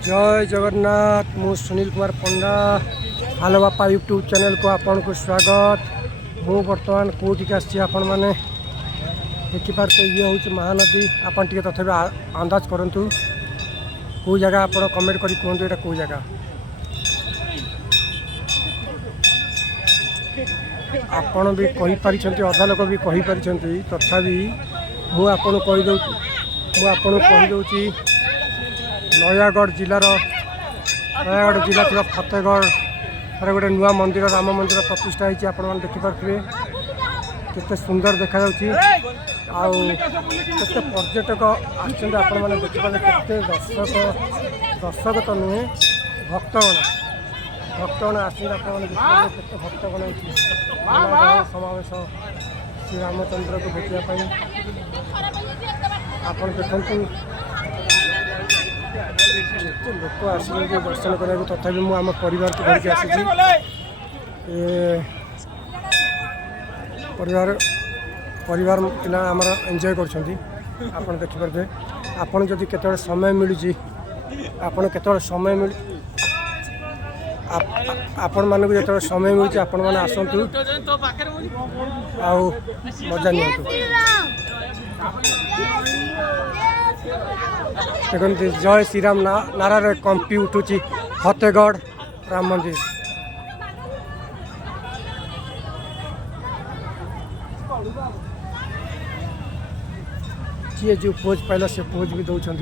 जय जगन्नाथ मु सुनील कुमार पंडा हेलो बापा यूट्यूब चैनल को आपन को स्वागत। मु बर्तमान कौटिक आपण मैंने देखिपारे ये हूँ महानदी। आपन टे तथा अंदाज करूँ कौ जगह आप कमेंट कर कहतु यहाँ कौ जगह। आपण भी कहीपरि अधा लोक भी कहीपरि तथापि मुझे नयागढ़ जिलार जिला थी फतेहगढ़ गोटे नुआ मंदिर राम मंदिर प्रतिष्ठा होती आप देखिपे केते सुंदर देखा आते पर्यटक आसने देखिपारे केते दर्शक तो नुहे भक्तगण आसते केते भक्तगण समावेश श्री रामचंद्र को देखा आप देखु लोक आस दर्शन करा तथापि मुझे आम परिवार को धरिकी आसी परिवार पिला आमर एंजॉय कर देखिपारे। आपन जदि केतବେଳେ समय मिलूँ आपन केतବେଳେ समय मिल आपण मानक जो समय मिलूँ आपण मैंने आसतु आ मजा नियंतु। देखते जय श्रीराम नारा कंपी उठुची फतेहगढ़ राम मंदिर। किए जो पोज पाइला से पोज भी दौरान।